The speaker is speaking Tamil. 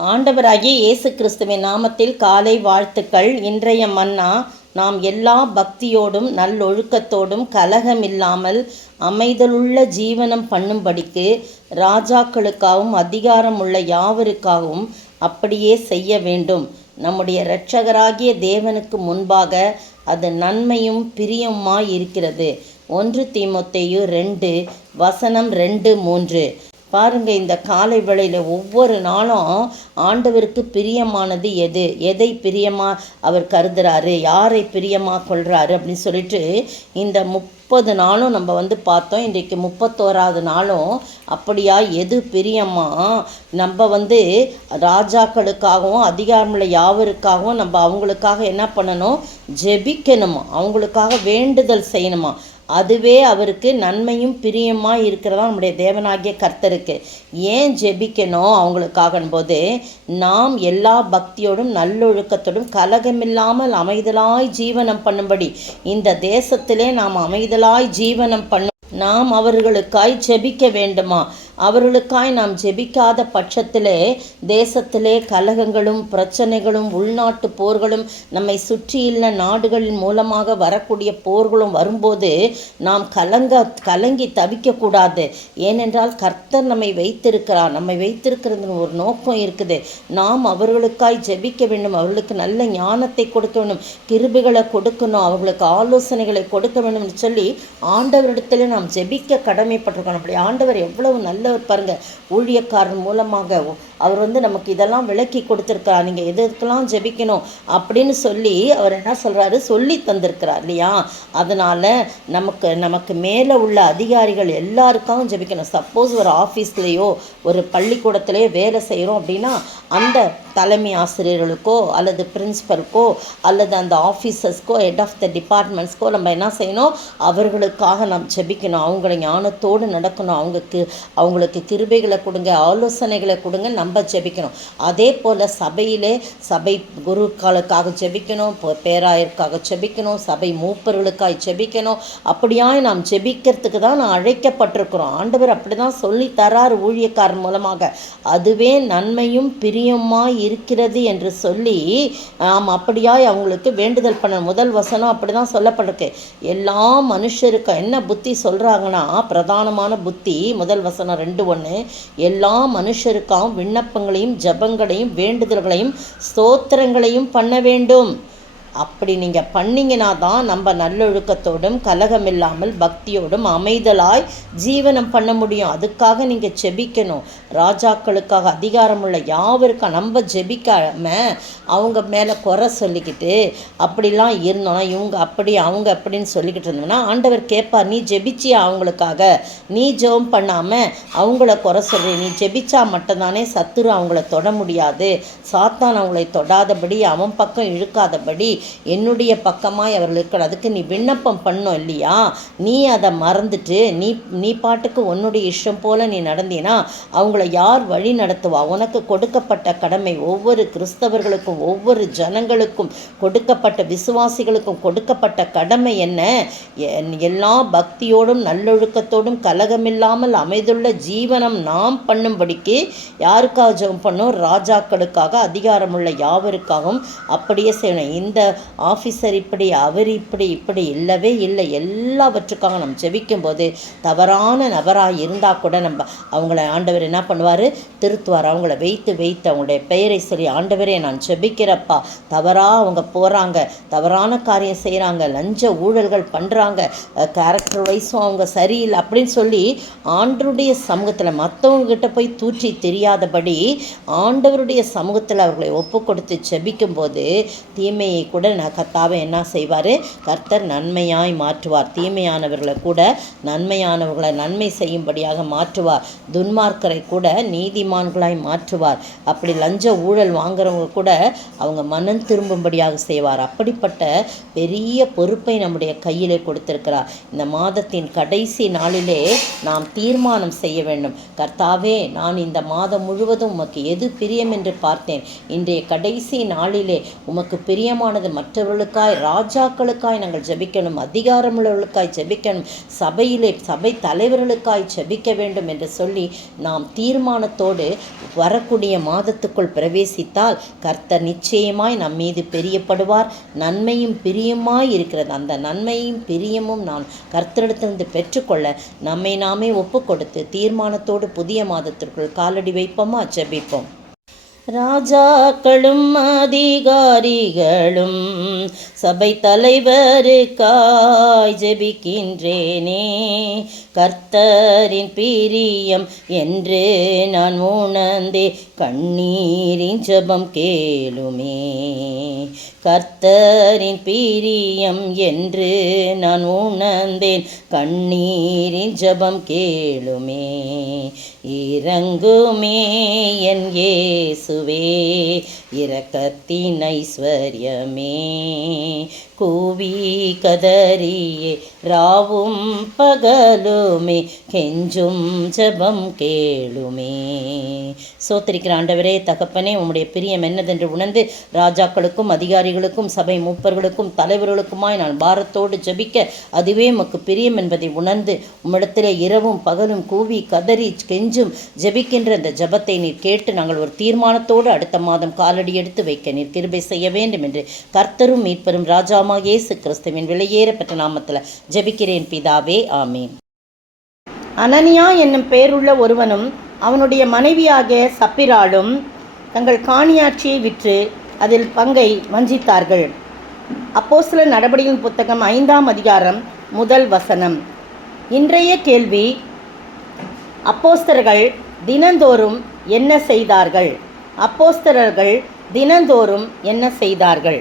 ஆண்டவராகிய இயேசு கிறிஸ்துவின் நாமத்தில் காலை வாழ்த்துக்கள். இன்றைய மன்னா, நாம் எல்லா பக்தியோடும் நல்லொழுக்கத்தோடும் கலகமில்லாமல் அமைதலுள்ள ஜீவனம் பண்ணும்படிக்கு ராஜாக்களுக்காகவும் அதிகாரமுள்ள யாவருக்காகவும் அப்படியே செய்ய வேண்டும். நம்முடைய இரட்சகராகிய தேவனுக்கு முன்பாக அது நன்மையும் பிரியமாய் இருக்கிறது. 1 தீமோத்தேயு 2:2-3. பாருங்க, இந்த காலை வேளையில் ஒவ்வொரு நாளும் ஆண்டவருக்கு பிரியமானது எதை பிரியமாக அவர் கருதுறாரு, யாரை பிரியமாக கொள்கிறாரு அப்படின்னு சொல்லிட்டு இந்த 30 நாளும் நம்ம பார்த்தோம். இன்றைக்கு 31வது நாளும் அப்படியா எது பிரியமாக நம்ம ராஜாக்களுக்காகவும் அதிகாரமுள்ள யாவருக்காகவும் நம்ம அவங்களுக்காக என்ன பண்ணணும், ஜெபிக்கணுமா, அவங்களுக்காக வேண்டுதல் செய்யணுமா. அதுவே அவருக்கு நன்மையும் பிரியமாக இருக்கிறதா நம்முடைய தேவனாகிய கர்த்தருக்கு. ஏன் ஜெபிக்கணும் அவங்களுக்காகன் போது, நாம் எல்லா பக்தியோடும் நல்லொழுக்கத்தோடும் கலகமில்லாமல் அமைதலாய் ஜீவனம் பண்ணும்படி, இந்த தேசத்திலே நாம் அமைதலாய் ஜீவனம் நாம் அவர்களுக்காய் ஜெபிக்க வேண்டுமா. அவர்களுக்காய் நாம் ஜெபிக்காத பட்சத்திலே தேசத்திலே கலகங்களும் பிரச்சனைகளும் உள்நாட்டு போர்களும் நம்மை சுற்றியுள்ள நாடுகளின் மூலமாக வரக்கூடிய போர்களும் வரும்போது நாம் கலங்கி தவிக்கக்கூடாது. ஏனென்றால் கர்த்தர் நம்மை வைத்திருக்கிறது ஒரு நோக்கம் இருக்குது. நாம் அவர்களுக்காய் ஜெபிக்க வேண்டும், அவர்களுக்கு நல்ல ஞானத்தை கொடுக்க வேண்டும், கிருபைகளை கொடுக்கணும், அவர்களுக்கு ஆலோசனைகளை கொடுக்க வேண்டும் என்று சொல்லி ஆண்டவரிடத்தில் நாம் ஜெபிக்க கடமைப்பட்டிருக்கோம். அப்படி ஆண்டவர் எவ்வளவு நல்லவர் பாருங்க. ஊழியக்காரன் மூலமாக அவர் நமக்கு இதெல்லாம் விளக்கி கொடுத்துருக்கிறார், நீங்கள் எதுக்கெல்லாம் ஜெபிக்கணும் அப்படின்னு சொல்லி அவர் என்ன சொல்கிறாரு, சொல்லி தந்திருக்கிறார் இல்லையா. அதனால் நமக்கு மேலே உள்ள அதிகாரிகள் எல்லாருக்காகவும் ஜெபிக்கணும். சப்போஸ் ஒரு ஆஃபீஸ்லேயோ ஒரு பள்ளிக்கூடத்துலேயோ வேலை செய்கிறோம் அப்படின்னா அந்த தலைமை ஆசிரியர்களுக்கோ அல்லது பிரின்சிபலுக்கோ அல்லது அந்த ஆஃபீஸர்ஸ்க்கோ ஹெட் ஆஃப் த டிபார்ட்மெண்ட்ஸ்க்கோ நம்ம என்ன செய்யணும், அவர்களுக்காக நாம் ஜெபிக்கணும். அவங்கள ஞானத்தோடு நடக்கணும், அவங்களுக்கு கிருபைகளை கொடுங்க, ஆலோசனைகளை கொடுங்க, நம்ம ஜெபிக்கணும். அதே போல் சபை குருக்களுக்காக ஜெபிக்கணும், பேராயருக்காக ஜெபிக்கணும், சபை மூப்பர்களுக்காக ஜெபிக்கணும். அப்படியாய் நாம் ஜெபிக்கிறதுக்கு தான் நான் அழைக்கப்பட்டிருக்கிறோம். ஆண்டவர் அப்படி தான் சொல்லி தரார் ஊழியக்காரன் மூலமாக. அதுவே நன்மையும் பிரியமாய் இருக்கிறது என்று சொல்லி நாம் அப்படியாய் அவங்களுக்கு வேண்டுதல் பண்ண. முதல் வசனம் அப்படி தான் சொல்லப்பட்டிருக்கு. எல்லா மனுஷருக்கும் என்ன புத்தி சொல்கிறாங்கன்னா, பிரதானமான புத்தி முதல் வசனம் 2:1, எல்லா மனுஷருக்காகவும் விண்ணப்பங்களையும் ஜபங்களையும் வேண்டுதல்களையும் ஸ்தோத்திரங்களையும் பண்ண வேண்டும். அப்படி நீங்கள் பண்ணிங்கன்னா தான் நம்ம நல்லொழுக்கத்தோடும் கலகமில்லாமல் பக்தியோடும் அமைதலாய் ஜீவனம் பண்ண முடியும். அதுக்காக நீங்கள் ஜெபிக்கணும். ராஜாக்களுக்காக அதிகாரமுள்ள யாவருக்கும் நம்ம ஜெபிக்காம அவங்க மேலே குறை சொல்லிக்கிட்டு அப்படிலாம் இருந்தோன்னா, இவங்க அப்படி அவங்க அப்படின்னு சொல்லிக்கிட்டு இருந்தோம்னா ஆண்டவர் கேட்பார், நீ ஜெபிச்சியா அவங்களுக்காக, நீ ஜெபம் பண்ணாமல் அவங்கள குறை சொல்கிறீ. நீ ஜெபிச்சா மட்டும்தானே சத்துரு அவங்கள தொட முடியாது, சாத்தான் அவங்களை தொடாதபடி அவன் பக்கம் இழுக்காதபடி என்னுடைய பக்கமாய் அவர்கள் இருக்கிற. அதுக்கு நீ விண்ணப்பம் பண்ணோம் இல்லையா. நீ அதை மறந்துட்டு நீ பாட்டுக்கு உன்னுடைய இஷ்டம் போல நீ நடந்தீனா அவங்கள யார் வழி நடத்துவா. உனக்கு கொடுக்கப்பட்ட கடமை, ஒவ்வொரு கிறிஸ்தவர்களுக்கும் ஒவ்வொரு ஜனங்களுக்கும் கொடுக்கப்பட்ட விசுவாசிகளுக்கும் கொடுக்கப்பட்ட கடமை என்ன, எல்லா பக்தியோடும் நல்லொழுக்கத்தோடும் கலகமில்லாமல் அமைதுள்ள ஜீவனம் நாம் பண்ணும்படிக்கு யாருக்காக ஜெபம் பண்ணோம், ராஜாக்களுக்காக அதிகாரமுள்ள யாவருக்காகவும் அப்படியே செய்யணும். இந்த ஆஃபீஸர் இப்படி, அவர் இப்படி இல்லவே இல்லை. எல்லாவற்றுக்காக நம்ம ஜெபிக்கும் போது தவறான நபராக இருந்தால் கூட நம்ம அவங்கள ஆண்டவர் என்ன பண்ணுவார், திருத்துவார். அவங்கள வைத்து அவங்களுடைய பெயரை சொல்லி, ஆண்டவரே நான் ஜெபிக்கிறப்பா, தவறாக அவங்க போகிறாங்க, தவறான காரியம் செய்கிறாங்க, லஞ்ச ஊழல்கள் பண்ணுறாங்க, கேரக்டர் வைஸும் அவங்க சரியில்லை அப்படின்னு சொல்லி ஆண்டவருடைய சமூகத்தில் மற்றவங்ககிட்ட போய் தூற்றி தெரியாதபடி ஆண்டவருடைய சமூகத்தில் அவர்களை ஒப்பு கொடுத்து ஜெபிக்கும் போது தீமையை கூட கர்த்தாவே என்ன செய்வார், கர்த்தர் நன்மையாய் மாற்றுவார். தீமையானவர்களை கூட நன்மையானவர்களை நன்மை செய்யும்படியாக மாற்றுவார். துன்மார்க்கரை கூட நீதிமான்களாய் மாற்றுவார். அப்படி லஞ்ச ஊழல் வாங்குறவங்க கூட அவங்க மனம் திரும்பும்படியாக செய்வார். அப்படிப்பட்ட பெரிய பொறுப்பை நம்முடைய கையிலே கொடுத்திருக்கிறார். இந்த மாதத்தின் கடைசி நாளிலே நாம் தீர்மானம் செய்ய வேண்டும். கர்த்தாவே, நான் இந்த மாதம் முழுவதும் உமக்கு எது பிரியம் என்று பார்த்தேன். இன்றைய கடைசி நாளிலே உமக்கு பிரியமானது ரெண்டாவது மற்றவர்களுக்காய், ராஜாக்களுக்காய் நாங்கள் ஜெபிக்கணும், அதிகாரமுள்ளவர்களுக்காய் ஜெபிக்கணும், சபை தலைவர்களுக்காய் ஜெபிக்க வேண்டும் என்று சொல்லி நாம் தீர்மானத்தோடு வரக்கூடிய மாதத்துக்குள் பிரவேசித்தால் கர்த்தர் நிச்சயமாய் நம் மீது பிரியப்படுவார். நன்மையும் பிரியமாய் இருக்கிறது. அந்த நன்மையும் பிரியமும் நான் கர்த்தரிடத்திலிருந்து பெற்றுக்கொள்ள நம்மை நாமே ஒப்பு கொடுத்து தீர்மானத்தோடு புதிய மாதத்திற்குள் காலடி வைப்போமா? ஜெபிப்போம். ராஜாக்களும் அதிகாரிகளும் சபை தலைவருக்காய் ஜெபிக்கின்றேனே. கர்த்தரின் பிரியம் என்று நான் உணர்ந்தே கண்ணீரின் ஜெபம் கேளுமே. கர்த்தரின் பிரியம் என்று நான் உணர்ந்தேன் கண்ணீரின் ஜெபம் கேளுமே. இரங்குமே என் இயேசுவே, இரக்கத்தின் ஐஸ்வர்யமே. கூவி கதறியே ராவும் பகலுமே கெஞ்சும் ஜெபம் கேளுமே. சோத்திரிக்கிற ஆண்டவரே, தகப்பனே, உம்முடைய பிரியம் என்னதென்று உணர்ந்து ராஜாக்களுக்கும் அதிகாரிகளுக்கும் சபை மூப்பர்களுக்கும் தலைவர்களுக்குமாய் நான் பாரத்தோடு ஜெபிக்க அதுவே உமக்கு பிரியம் என்பதை உணர்ந்து உம்மிடத்திலே இரவும் பகலும் கூவி கதறி கெஞ்சும் ஜெபிக்கின்ற அந்த ஜெபத்தை நீர் கேட்டு நாங்கள் ஒரு தீர்மானத்தோடு அடுத்த மாதம் காலடி எடுத்து வைக்க நீர் கிருபை செய்ய வேண்டும் என்று கர்த்தரும் மீட்பரும் ராஜாமாக இயேசு கிறிஸ்துவின் விலையேறப்பட்ட நாமத்தில் ஜெபிக்கிறேன் பிதாவே, ஆமேன். அனனியா என்னும் பெயருள்ள ஒருவனும் அவனுடைய மனைவியாகிய சப்பிராளும் தங்கள் காணியாட்சியை விற்று அதில் பங்கை வஞ்சித்தார்கள். அப்போஸ்தலர் நடபடிகளின் புத்தகம் 5ஆம் அதிகாரம் 1 வசனம். இன்றைய கேள்வி: அப்போஸ்தலர்கள் தினந்தோறும் என்ன செய்தார்கள்? அப்போஸ்தலர்கள் தினந்தோறும் என்ன செய்தார்கள்?